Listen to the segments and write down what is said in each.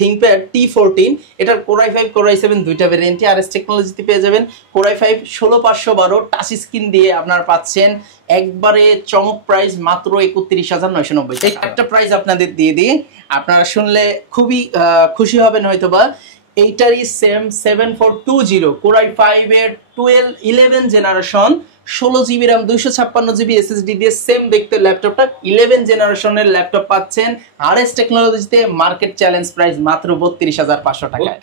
ThinkPad T14 এটার Core i5 Core i7 দুইটা ভেরিয়েন্টই RS টেকনোলজিতে পেয়ে যাবেন। Core i5 16512 টাচ স্ক্রিন দিয়ে আপনারা পাচ্ছেন একবারে চমক প্রাইস মাত্র 31990। এই একটা প্রাইস আপনাদের দিয়ে দিই, আপনারা শুনলে খুবই খুশি হবেন হয়তোবা। এইটারই সেম 7420 Core i5 এর 11 generation 16GB RAM 256GB SSD দিয়ে সেম দেখতে ল্যাপটপটা 11 জেনারেশনের ল্যাপটপ পাচ্ছেন RS টেকনোলজিতে মার্কেট চ্যালেঞ্জ প্রাইস মাত্র 32500 টাকায়।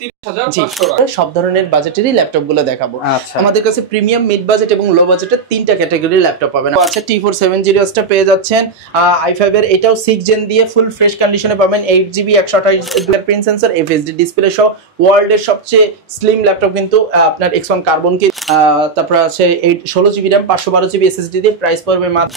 সব ধরনের বাজেটেরই ল্যাপটপগুলো দেখাবো। আমাদের কাছে প্রিমিয়াম, মিড বাজেট এবং লো বাজেটের তিনটা ক্যাটাগরির ল্যাপটপ পাবেন। আচ্ছা, T470 টা পেয়ে যাচ্ছেন i5 এর, এটাও 6 জেন দিয়ে ফুল ফ্রেশ কন্ডিশনে পাবেন। 8GB 128 fingerprint sensor, FHD display সহ ওয়ার্ল্ডের সবচেয়ে স্লিম ল্যাপটপ কিন্তু আপনার X1 কার্বন কি। তারপর আছে 16GB RAM 512GB SSD দিয়ে প্রাইস পড়বে মাত্র।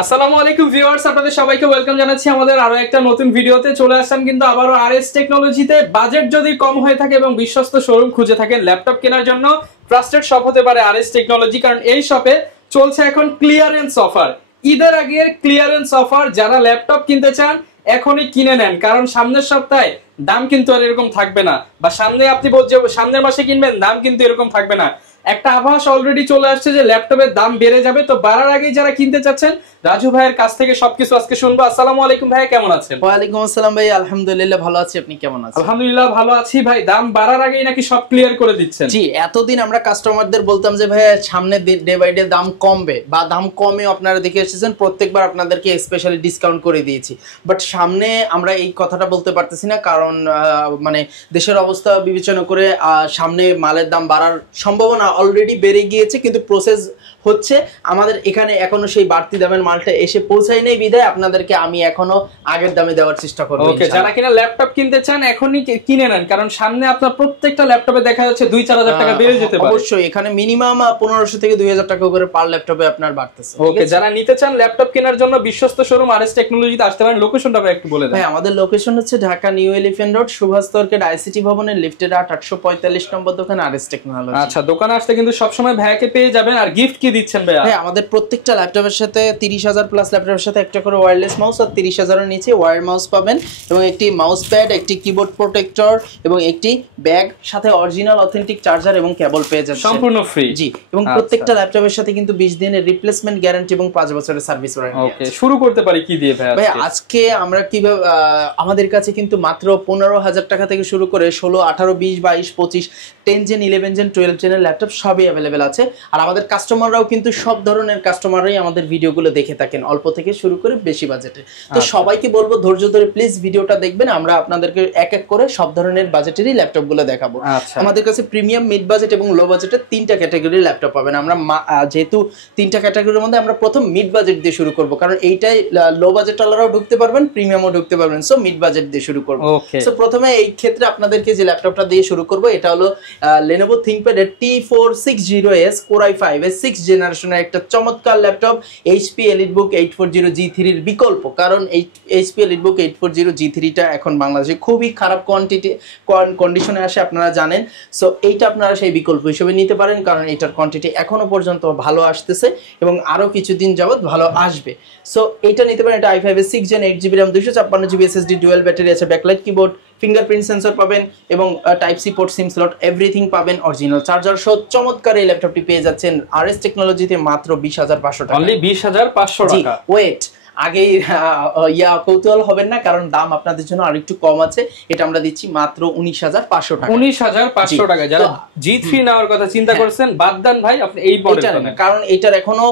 আসসালামু আলাইকুম ভিউয়ার্স, আপনাদের সবাইকে ওয়েলকাম জানাচ্ছি আমাদের আরো একটা নতুন ভিডিওতে। চলে আসলাম কিন্তু আবারো RS টেকনোলজিতে। বাজেট যদি কম হয়ে থাকে এবং বিশ্বস্ত শোরুম খুঁজে থাকেন ল্যাপটপ কেনার জন্য, ট্রাস্টেড শপ হতে পারে RS টেকনোলজি, কারণ এই শপে চলছে এখন ক্লিয়ারেন্স অফার। ঈদের আগের ক্লিয়ারেন্স অফার, যারা ল্যাপটপ কিনতে চান এখনই কিনে নেন, কারণ সামনের সপ্তাহে দাম কিন্তু আর এরকম থাকবে না, বা সামনে আপনি সামনের মাসে কিনবেন দাম কিন্তু এরকম থাকবে না। একটা আভাস অলরেডি চলে আসছে যে ল্যাপটপের দাম বেড়ে যাবে। তো বাড়ার আগে যারা কিনতে চাচ্ছেন, রাজু ভাইয়ের কাছ থেকে সবকিছু আজকে শুনবো। আসসালামু আলাইকুম ভাই, কেমন আছেন? ওয়ালাইকুম আসসালাম ভাই, আলহামদুলিল্লাহ ভালো আছি, আপনি কেমন আছেন? আলহামদুলিল্লাহ ভালো আছি ভাই। দাম বাড়ার আগেই নাকি সব ক্লিয়ার করে দিচ্ছেন? জি, এতদিন আমরা কাস্টমারদের বলতাম যে ভাই সামনে ডে বাই ডে দাম কমবে, বা দাম কমে আপনারা দেখে এসেছেন, প্রত্যেকবার আপনাদেরকে স্পেশালি ডিসকাউন্ট করে দিয়েছি। বাট সামনে আমরা এই কথাটা বলতে পারতেছি না, কারণ মানে দেশের অবস্থা বিবেচনা করে সামনে মালের দাম বাড়ার সম্ভাবনা অলরেডি বেড়ে গিয়েছে, কিন্তু প্রসেস হচ্ছে। আমাদের এখানে এখনো সেই বাড়তি দামের মালটা এসে পৌঁছায় নাই, বিধায় আপনাদেরকে আমি এখনো আগের দামে দেওয়ার চেষ্টা করব। ওকে, যারা কিনা ল্যাপটপ কিনতে চান এখনই কিনে নেন, কারণ সামনে আপনার প্রত্যেকটা ল্যাপটপে দেখা যাচ্ছে 2-4000 টাকা বেড়ে যেতে পারে। অবশ্যই এখানে মিনিমাম 1500 থেকে 2000 টাকা করে পার ল্যাপটপে আপনার বাড়তেছে। ওকে, যারা নিতে চান ল্যাপটপ কেনার জন্য বিশ্বস্ত শোরুম RS টেকনোলজিতে আসতে পারেন। লোকেশনটা একটু বলে দেন। ভাই, আমাদের লোকেশন হচ্ছে Dhaka new elephant road, Subhash তর্কের আইসিটি ভবনের লিফটের 845 নম্বর দোকান RS টেকনোলজি। আচ্ছা, দোকানে আসলে কিন্তু সব সময় ভাইয়াকে পেয়ে যাবেন। আর গিফট কি দিচ্ছেন ভাইয়া? ভাই, আমাদের প্রত্যেকটা ল্যাপটপের সাথে 30000 প্লাস ল্যাপটপের সাথে একটা করে ওয়্যারলেস মাউস, আর 30000 এর নিচে ওয়্যার মাউস পাবেন, এবং একটি মাউস প্যাড, একটি কিবোর্ড প্রোটেক্টর এবং একটি ব্যাগ, সাথে অরিজিনাল অথেন্টিক চার্জার এবং কেবল পেয়ে যাচ্ছেন সম্পূর্ণ ফ্রি। জি, এবং প্রত্যেকটা ল্যাপটপের সাথে কিন্তু 20 দিনের রিপ্লেসমেন্ট গ্যারান্টি এবং 5 বছরের সার্ভিস ওয়ারেন্টি আছে। ওকে, শুরু করতে পারি কি দিয়ে ভাই? ভাই, আজকে আমরা কিভাবে আমাদের কাছে কিন্তু মাত্র 15000 টাকা থেকে শুরু করে 16, 18, 20, 22, 25, 10 জেন, 11 জেন, 12 জেনের ল্যাপটপ সবই অ্যাভেলেবেল আছে। আর আমাদের কাস্টমাররাও কিন্তু সব ধরনের কাস্টমাররাই আমাদের ভিডিওগুলো দেখে থাকেন, অল্প থেকে শুরু করে বেশি বাজেটে। তো সবাইকে বলবো ধৈর্য ধরে প্লিজ ভিডিওটা দেখবেন, আমরা আপনাদেরকে এক এক করে সব ধরনের বাজেটেরই ল্যাপটপগুলো দেখাবো। আমাদের কাছে প্রিমিয়াম, মিড বাজেট এবং লো বাজেটের তিনটা ক্যাটাগরির ল্যাপটপ পাবেন। আমরা যেহেতু তিনটা ক্যাটাগরির মধ্যে আমরা প্রথম মিড বাজেট দিয়ে শুরু করব, কারণ এইটাই লো বাজেট ওয়ালারাও ঢুকতে পারবেন, প্রিমিয়ামও ঢুকতে পারবেন। সো মিড বাজেট দিয়ে শুরু করব। সো প্রথমে এই ক্ষেত্রে আপনাদেরকে যে ল্যাপটপটা দিয়ে শুরু করব, এটা হলো Lenovo ThinkPad T460S Core i5 এর 6 জেনারেশনের একটা চমৎকার ল্যাপটপ। HP EliteBook 840 G3 এর বিকল্প, কারণ এই HP EliteBook 840 G3 টা এখন বাংলাদেশে খুবই খারাপ কন্ডিশনে আসে, আপনারা জানেন। সো এইটা আপনারা সেই বিকল্প হিসেবে নিতে পারেন, কারণ এটার কোয়ান্টিটি এখনো পর্যন্ত ভালো আসতেছে এবং আরো কিছুদিন যাবত ভালো আসবে। সো এইটা নিতে পারেন। এটা i5 এর 6 gen, 8GB RAM 256GB SSD, dual battery আছে, ব্যাকলাইট কিবোর্ড, ফিঙ্গারপ্রিন্ট সেন্সর পাবেন এবং type C port, sim slot, everything পাবেন। অরিজিনাল চার্জার সহ চমৎকার এই ল্যাপটপটি পেয়ে যাচ্ছেন RS টেকনোলজিতে মাত্র 20500 টাকা। অনলি 20500 টাকা। ওয়েট, আগে কৌতূহল হবেন না, কারণ দাম আপনাদের জন্য আরেকটু কম আছে। এটা আমরা দিচ্ছি মাত্র 19500 টাকা। 19500 টাকা। যারা G3 নেওয়ার কথা চিন্তা করছেন, বাদ দেন ভাই, আপনি এই মডেলটা নেন, কারণ এটার এখনো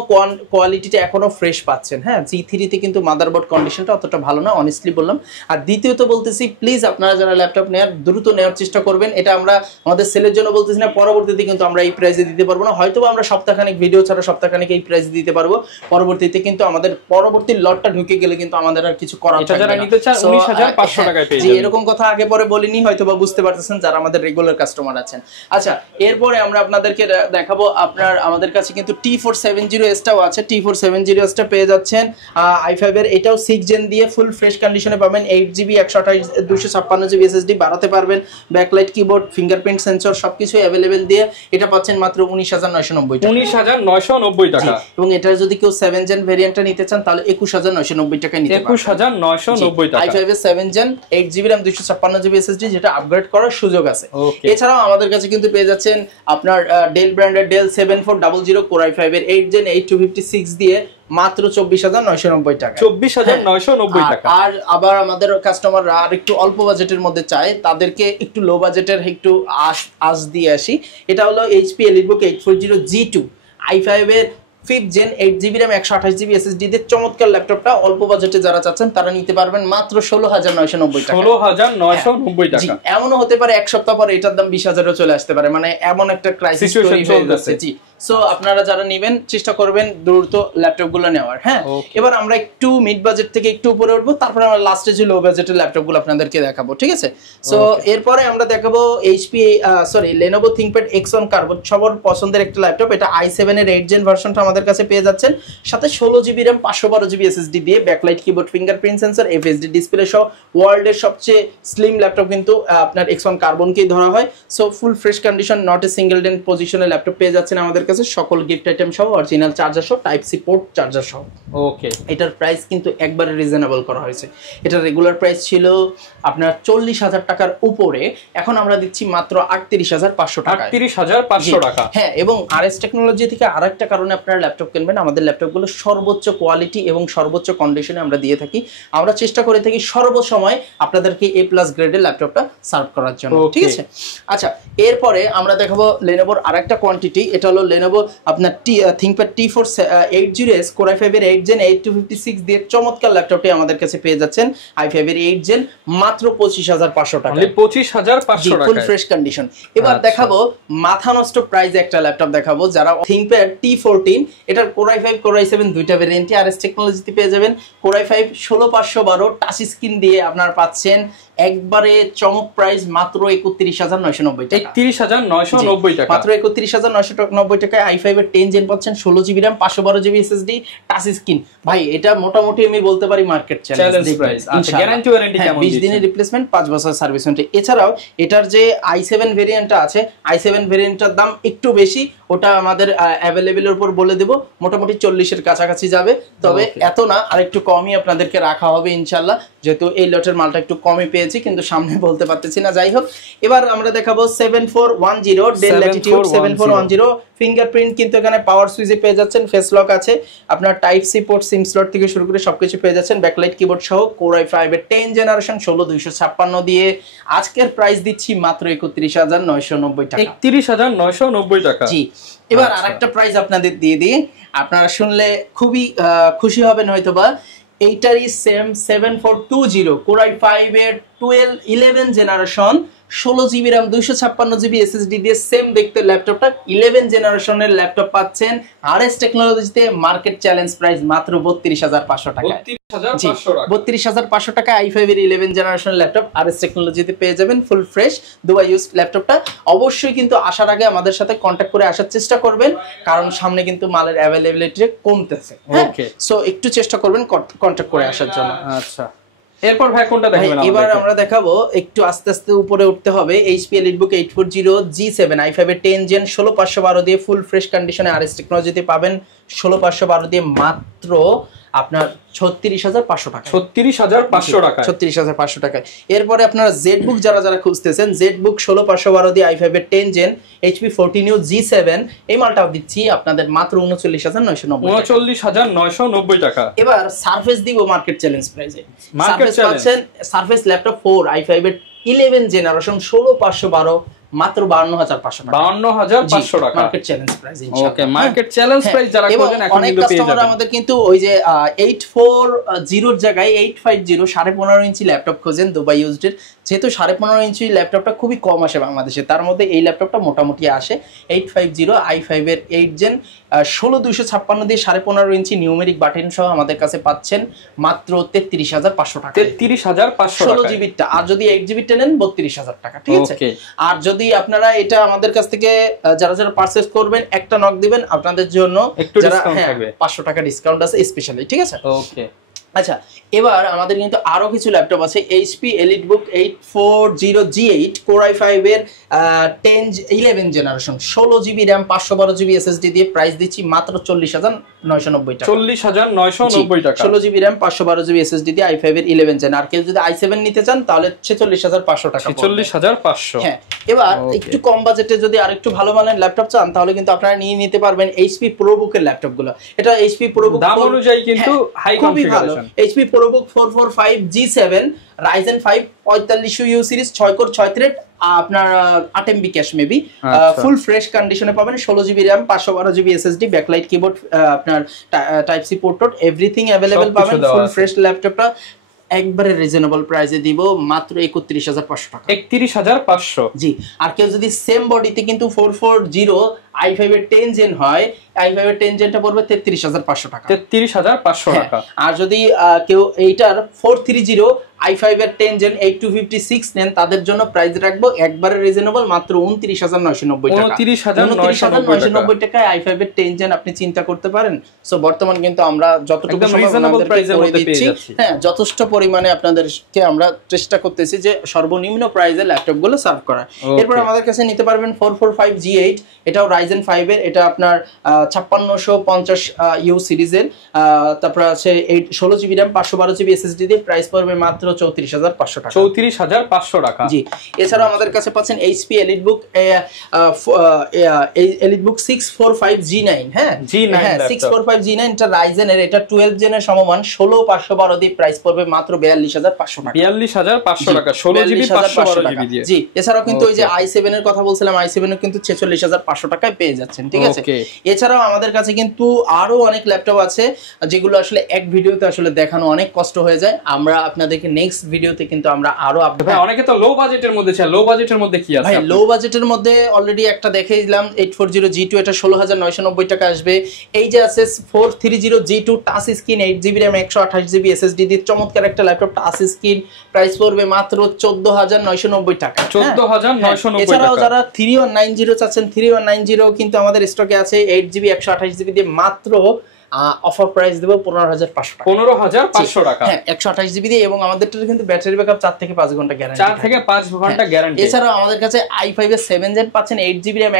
কোয়ালিটিটা এখনো ফ্রেশ পাচ্ছেন। হ্যাঁ, G3 তে কিন্তু মাদারবোর্ড কন্ডিশনটা অতটা ভালো না, অনেস্টলি বললাম। আর দ্বিতীয়ত বলতেছি, প্লিজ আপনারা যারা ল্যাপটপ দ্রুত নেওয়ার চেষ্টা করবেন। এটা আমরা আমাদের সেলের জন্য বলতেছি না, পরবর্তীতে কিন্তু আমরা এই প্রাইসে দিতে পারবো না। হয়তো আমরা সপ্তাহখানেক ভিডিও ছাড়া সপ্তাহখানেক এই প্রাইসে দিতে পারবো, পরবর্তীতে কিন্তু আমাদের পরবর্তী লটটা ঢুকে গেলে কিন্তু আমাদের আর কিছু করার থাকবে না। যারা নিতে চান 19500 টাকায় পেয়ে যাবেন। এরকম কথা আগে পরে বলিনি, হয়তোবা বুঝতে পারতেছেন যারা আমাদের রেগুলার কাস্টমার আছেন। আচ্ছা, এরপরে আমরা আপনাদেরকে দেখাবো, আমাদের কাছে কিন্তু T470S টাও আছে। T470S টা পেয়ে যাচ্ছেন i5 এর, এটাও 6 জেন দিয়ে ফুল ফ্রেশ কন্ডিশনে পাবেন। 8GB 128 256GB SSD বাড়াতে পারবেন, ব্যাকলাইট কিবোর্ড, ফিঙ্গারপ্রিন্ট সেন্সর সবকিছু অ্যাভেলেবেল দিয়ে এটা পাচ্ছেন মাত্র 19990 টাকা। 19990 টাকা। এবং এটা যদি কেউ 7 জেন ভেরিয়েন্টটা নিতে চান তাহলে 21000 21,990 টাকায় নিতে পারবেন। 21,990 টাকা। i5 এর 7 gen 8GB RAM 256GB SSD যেটা আপগ্রেড করার সুযোগ আছে। এছাড়াও আমাদের কাছে কিন্তু পেয়ে যাচ্ছেন আপনার ডেল ব্র্যান্ডের ডেল 7400 Core i5 এর 8 জেন 8256 দিয়ে মাত্র 24,990 টাকা। 24,990 টাকা। আর আবার আমাদের কাস্টমাররা আর একটু অল্প বাজেটের মধ্যে চায়, তাদেরকে একটু লো বাজেটের একটু আশ দিয়ে আসি। এটা হলো HP EliteBook 840 G2 i5 এর 5th gen 8GB RAM 128GB SSD দিয়ে চমৎকার ল্যাপটপটা অল্প বাজেটে যারা চাচ্ছেন তারা নিতে পারবেন মাত্র 16,990 টাকা। 16,990 টাকা। এমনও হতে পারে এক সপ্তাহ পরে এটার দাম 20,000-ও চলে আসতে পারে, মানে এমন একটা ক্রাইসিস তৈরি হয়ে যাচ্ছে। জি, সো আপনারা যারা নেবেন চেষ্টা করবেন দ্রুত ল্যাপটপগুলো নেওয়ার। হ্যাঁ, এবার আমরা একটু মিড বাজেট থেকে একটু উপরে উঠবো, তারপরে আমরা লাস্টে যে লো বাজেটের ল্যাপটপগুলো আপনাদেরকে দেখাবো, ঠিক আছে? সো এরপরে আমরা দেখাবো Lenovo ThinkPad X1 Carbon, সবার পছন্দের একটা ল্যাপটপ। এটা i7 এর 8 জেন ভার্সনটা আমাদের কাছে পেয়ে যাচ্ছেন, সাথে 16GB RAM 512GB SSD দিয়ে backlight keyboard, fingerprint sensor, FHD display সহ ওয়ার্ল্ডের সবচেয়ে স্লিম ল্যাপটপ কিন্তু আপনার X1 Carbonকেই ধরা হয়। So full fresh condition, not a single dent পজিশনে ল্যাপটপ পেয়ে যাচ্ছেন আমাদের কাছে, সকল গিফট আইটেম সহ, অরিজিনাল চার্জার সহ, টাইপ সি পোর্ট চার্জার সহ। ওকে, এটার প্রাইস কিন্তু একবারে রিজনেবল করা হয়েছে। এটার রেগুলার প্রাইস ছিল আপনার 40,000 টাকার উপরে, এখন আমরা দিচ্ছি মাত্র 38,500 টাকা। 38,500 টাকা। হ্যাঁ, এবং আরএস টেকনোলজি থেকে আরেকটা কারণে আপনারা ল্যাপটপ কিনবেন, আমাদের ল্যাপটপগুলো সর্বোচ্চ কোয়ালিটি এবং সর্বোচ্চ কন্ডিশনে আমরা দিয়ে থাকি। আমরা চেষ্টা করে থাকি সর্বসময় আপনাদেরকে A+ গ্রেডের ল্যাপটপটা সার্ভ করার জন্য, ঠিক আছে? আচ্ছা, এরপরে আমরা দেখাবো লেনোভোর আরেকটা কোয়ান্টিটি। এটা হলো লেনোভো আপনার ThinkPad T4 80S Core i5 এর 8 জেন 8256 দিয়ে চমৎকার ল্যাপটপটি আমাদের কাছে পেয়ে যাচ্ছেন i5 এর 8 জেন মাত্র 25,500 টাকা। 25,500 টাকা, ফুল ফ্রেশ কন্ডিশন। এবার দেখাবো মাথা নষ্ট প্রাইসে একটা ল্যাপটপ দেখাবো, যারা ThinkPad T14, এটার Core i5 Core i7 দুইটা ভেরিয়েন্টই আরএস টেকনোলজিতে পেয়ে যাবেন। Core i5 16512 টাচ স্ক্রিন দিয়ে আপনারা পাচ্ছেন একবারে চমক প্রাইস মাত্র 31,990 টাকা। 31,990 টাকা, মাত্র 31,990 টাকায় i5 এর 10 জেন পাচ্ছেন, 16GB RAM 512GB SSD touch screen. ভাই এটা মোটামুটি আমি বলতে পারি মার্কেট চ্যালেঞ্জ প্রাইস। আচ্ছা, গ্যারান্টি ওয়ারেন্টি কেমন? 20 দিনের রিপ্লেসমেন্ট, 5 বছর সার্ভিস ওয়ারেন্টি। এছাড়াও এটার যে i7 ভেরিয়েন্টটা আছে, i7 ভেরিয়েন্টটার দাম একটু বেশি, ওটা আমাদের অ্যাভেলেবলের উপর বলে দেব, মোটামুটি 40 এর কাছাকাছি যাবে। তবে এত না, আর একটু কমই আপনাদেরকে রাখা হবে ইনশাআল্লাহ, যেহেতু এই লটের মালটা একটু কমই পেয়েছি, কিন্তু সামনে বলতে পারতেছি না। যাই হোক, এবার আমরা দেখাবো 7410 ডেল ল্যাটিটিউড 7410 ফিঙ্গারপ্রিন্ট, কিন্তু এখানে পাওয়ার সুইচে পেয়ে যাচ্ছেন, ফেস লক আছে, আপনার type C port, sim slot থেকে শুরু করে সবকিছু পেয়ে যাচ্ছেন, ব্যাকলাইট কিবোর্ড সহ, Core i5 এর 10 জেনারেশন 16256 দিয়ে আজকের প্রাইস দিচ্ছি মাত্র 31,990 টাকা। 31,990 টাকা। জি, এবার আরেকটা প্রাইস আপনাদের দিয়ে দিই, আপনারা শুনলে খুবই খুশি হবেন হয়তোবা। এইটারই সেম 7420 Core i5 এর 11 generation 16GB RAM 256GB SSD দিয়ে সেম দেখতে ল্যাপটপটা 11 জেনারেশনের ল্যাপটপ পাচ্ছেন আরএস টেকনোলজিতে, মার্কেট চ্যালেঞ্জ প্রাইস মাত্র 32,500 টাকা। 32,500 টাকা i5 এর 11 জেনারেশনের ল্যাপটপ আরএস টেকনোলজিতে পেয়ে যাবেন, ফুল ফ্রেশ দুবাই ইউজ ল্যাপটপটা। অবশ্যই কিন্তু আসার আগে আমাদের সাথে কন্ট্যাক্ট করে আসার চেষ্টা করবেন, কারণ সামনে কিন্তু মালের অ্যাভেলেবিলিটি কমতেছে। ওকে, সো একটু চেষ্টা করবেন কন্ট্যাক্ট করে আসার জন্য। আচ্ছা, এরপর ভাই কোনটা দেখাবেন? এবার আমরা দেখাবো, একটু আস্তে আস্তে উপরে উঠতে হবে, HP EliteBook 840 G7 i5 এর 10 জেন 16512 দিয়ে ফুল ফ্রেশ কন্ডিশনে আরএস টেকনোলজিতে পাবেন, 16512 দিয়ে মাত্র আপনার 36,500 টাকা। 36,500 টাকা, 36,500 টাকা। এরপরে আপনারা জেডবুক যারা খুঁজতেছেন, জেডবুক 16512 দিয়ে i5 এর 10 জেন HP 14U G7, এই মালটাও দিচ্ছি আপনাদের মাত্র 39,990 টাকা। এবার সারফেস দিব মার্কেট চ্যালেঞ্জ প্রাইসে। সারফেস পাচ্ছেন, সারফেস ল্যাপটপ 4 i5 এর 11 জেনারেশন 16512 মাত্র 52,500 টাকা। 52,500 টাকা মার্কেট চ্যালেঞ্জ প্রাইস ইনশাআল্লাহ। ওকে, মার্কেট চ্যালেঞ্জ প্রাইস যারা খোঁজেন এখন কিন্তু পেয়ে যাবেন। আমাদের কিন্তু ওই যে 840 এর জায়গায় 850 15.5 ইঞ্চি ল্যাপটপ খোঁজেন দুবাই ইউজড, যেহেতু 15.5 ইঞ্চি ল্যাপটপটা খুবই কম আসে বাংলাদেশে, তার মধ্যে এই ল্যাপটপটা মোটামুটি আসে। 850 i5 এর 8 জেন 16256 দিয়ে 15.5 ইঞ্চি নিউমেরিক বাটন সহ আমাদের কাছে পাচ্ছেন মাত্র 33,500 টাকা। 33,500 টাকা 16GB টা, আর যদি 8GB টা নেন 32,000 টাকা, ঠিক আছে? আর যদি আপনারা এটা আমাদের কাছ থেকে যারা পারচেজ করবেন, একটা নক দিবেন, আপনাদের জন্য একটু ডিসকাউন্ট থাকবে, 500 টাকা ডিসকাউন্ট আছে স্পেশালি, ঠিক আছে? ওকে, আচ্ছা, এবার আমাদের কিন্তু আরো কিছু ল্যাপটপ আছে। HP EliteBook 840 G8 Core i5 এর 11 generation 16GB RAM 512GB SSD দিয়ে প্রাইস দিচ্ছি মাত্র 40,000 40,990 টাকা। 40,990 টাকা। 16GB RAM 512GB SSD দিয়ে i5 এর 11 জেন। আর কেউ যদি i7 নিতে চান তাহলে 46,500 টাকা। 46,500। হ্যাঁ, এবার একটু কম বাজেটে যদি আরেকটু ভালো মানের ল্যাপটপ চান তাহলে কিন্তু আপনারা নিয়ে নিতে পারবেন HP ProBook এর ল্যাপটপগুলো। এটা HP ProBook দাম অনুযায়ী কিন্তু high configuration. HP ProBook 445G7 Ryzen 5 4500U series 6 core 6 thread, আপনার 8MB cash maybe, full fresh কন্ডিশনে পাবেন। 16GB RAM 512GB SSD, backlight keyboard, আপনার type C port, everything available পাবেন। ফুল ফ্রেশ ল্যাপটপটা একবারে রিজনেবল প্রাইসে দিব মাত্র 31,500 টাকা। 31,500। জি, আর কেউ যদি সেম বডিতে কিন্তু 440 i5 এর 10 জেন হয়, i5 এর 10 জেনটা পড়বে 33,500 টাকা। 33,500 টাকা। আর যদি কেউ এইটার 430 i5 এর 10 জেন 8256 নেন তাদের জন্য প্রাইস রাখবো একবারে রিজনেবল মাত্র 29,990 টাকা। 29,990 টাকায় i5 এর 10 জেন আপনি চিন্তা করতে পারেন। সো বর্তমান কিন্তু আমরা যতটুকু রিজনেবল প্রাইসের মধ্যে পেয়ে যাচ্ছি। হ্যাঁ, যথেষ্ট পরিমাণে আপনাদেরকে আমরা চেষ্টা করতেছি যে সর্বনিম্ন প্রাইসে ল্যাপটপগুলো সার্ভ করা। এরপর আমাদের কাছে নিতে পারবেন 445G8, এটাও Ryzen 5 এর, এটা আপনার 5650U সিরিজের। তারপর আছে 16GB RAM 512GB SSD দিয়ে, প্রাইস পড়বে মাত্র 34,500 টাকা। 34,500 টাকা। জি, এছাড়াও আমাদের কাছে পাচ্ছেন HP EliteBook EliteBook 645G9। হ্যাঁ, G9 645G9 এটা Ryzen এর, এটা 12 জেনের সমমান, 16512 দিয়ে, প্রাইস পড়বে মাত্র 42,500 টাকা। 42,500 টাকা 16GB 512GB দিয়ে। জি, এছাড়াও কিন্তু ওই যে i7 এর কথা বলছিলাম, i7 এর কিন্তু 46,500 টাকায় পেয়ে যাচ্ছেন, ঠিক আছে। এছাড়াও আমাদের কাছে কিন্তু আরো অনেক ল্যাপটপ আছে যেগুলো আসলে এক ভিডিওতে আসলে দেখানো অনেক কষ্ট হয়ে যায়। আমরা আপনাদেরকে নেক্সট ভিডিওতে কিন্তু আমরা আরো আপডেট। ভাই অনেকে তো লো বাজেটের মধ্যে চায়, লো বাজেটের মধ্যে কি আছে? ভাই লো বাজেটের মধ্যে অলরেডি একটা দেখিয়ে দিলাম 840G2, এটা 16,990 টাকা আসবে। এই যে আছে 430G2 touch screen 8GB RAM 128GB SSD দিয়ে চমৎকার একটা ল্যাপটপ, টাচ স্ক্রিন, প্রাইস পড়বে মাত্র 14,990 টাকা। 14,990 টাকা। এছাড়াও যারা 3190 চাচ্ছেন, 3190 কিন্তু আমাদের স্টকে আছে 8GB 128GB দিয়ে, মাত্র অফার প্রাইস দেব 15,500 টাকা। 15,500 টাকা। হ্যাঁ, 128GB দিয়ে, এবং আমাদেরটার কিন্তু ব্যাটারি ব্যাকআপ 4 থেকে 5 ঘন্টা গ্যারান্টি। 4 থেকে 5 ঘন্টা গ্যারান্টি। এছাড়াও আমাদের কাছে i5 এর 7 জেন পাচ্ছেন 8GB RAM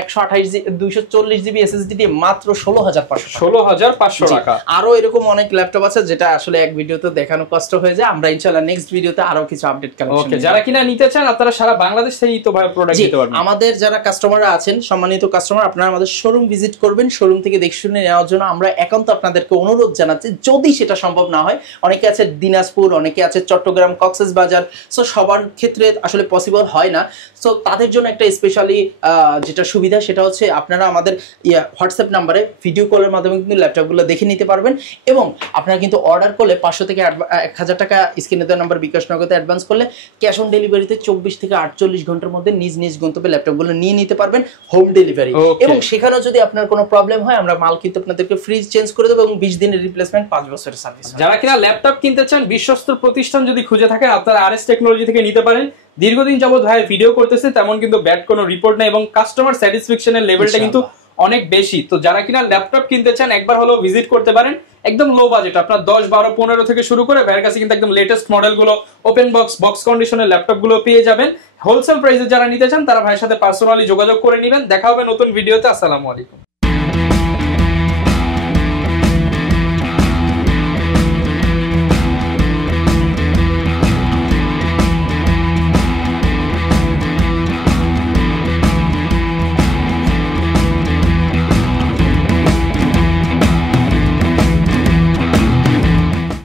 240GB SSD দিয়ে, মাত্র 16,500 টাকা। 16,500 টাকা। আরো এরকম অনেক ল্যাপটপ আছে যেটা আসলে এক ভিডিওতে দেখানো কষ্ট হয়ে যায়। আমরা ইনশাআল্লাহ নেক্সট ভিডিওতে আরো কিছু আপডেট কালেকশন। ওকে, যারা কিনা নিতে চান আপনারা সারা বাংলাদেশ থেকেই তো ভাই প্রোডাক্ট দিতে পারবেন। আমাদের যারা কাস্টমাররা আছেন, সম্মানিত কাস্টমার, আপনারা আমাদের শোরুম ভিজিট করবেন। শোরুম থেকে দেখে শুনে নেওয়ার জন্য আমরা একান্ত আপনাদেরকে অনুরোধ জানাচ্ছি, যদি সেটা সম্ভব না হয়, অনেকে আছে দিনাজপুর, অনেকে আছে চট্টগ্রাম, কক্সবাজার, সো সবার ক্ষেত্রে আসলে পসিবল হয় না। সো তাদের জন্য একটা স্পেশালি যেটা সুবিধা সেটা হচ্ছে আপনারা আমাদের হোয়াটসঅ্যাপ নাম্বারে ভিডিও কলের মাধ্যমে কিন্তু ল্যাপটপগুলো দেখে নিতে পারবেন, এবং আপনারা কিন্তু অর্ডার করলে 500 থেকে 1,000 টাকা স্ক্রিনে দেওয়া নাম্বার বিকাশ নগদে অ্যাডভান্স করলে ক্যাশ অন ডেলিভারিতে 24 থেকে 48 ঘন্টার মধ্যে নিজ নিজ গন্তব্যে ল্যাপটপগুলো নিয়ে নিতে পারবেন, হোম ডেলিভারি। এবং সেখানেও যদি আপনার কোনো প্রবলেম হয়, আমরা মাল কিন্তু আপনাদেরকে ফ্রি চেঞ্জ করে দেবো, এবং 20 দিনের রিপ্লেসমেন্ট, 5 বছরের সার্ভিস। যারা কিনা ল্যাপটপ কিনতে চান, বিশ্বস্ত প্রতিষ্ঠান যদি খুঁজে থাকেন, আপনারা আরএস টেকনোলজি থেকে নিতে পারেন। দীর্ঘদিন যাবত ভাই ভিডিও করতেছে, তেমন কিন্তু ব্যাড কোনো রিপোর্ট নাই, এবং কাস্টমার স্যাটিসফ্যাকশনের লেভেলটা কিন্তু অনেক বেশি। তো যারা কিনা ল্যাপটপ কিনতে চান, একবার হলো ভিজিট করতে পারেন। একদম লো বাজেট, আপনার 10, 12, 15 থেকে শুরু করে ভাইয়ের কাছে কিন্তু একদম লেটেস্ট মডেলগুলো, ওপেন বক্স কন্ডিশনের ল্যাপটপগুলো পেয়ে যাবেন। হোলসেল প্রাইসে যারা নিতে চান তারা ভাইয়ের সাথে পার্সোনালি যোগাযোগ করে নেবেন। দেখা হবে নতুন ভিডিওতে। আসসালামু আলাইকুম।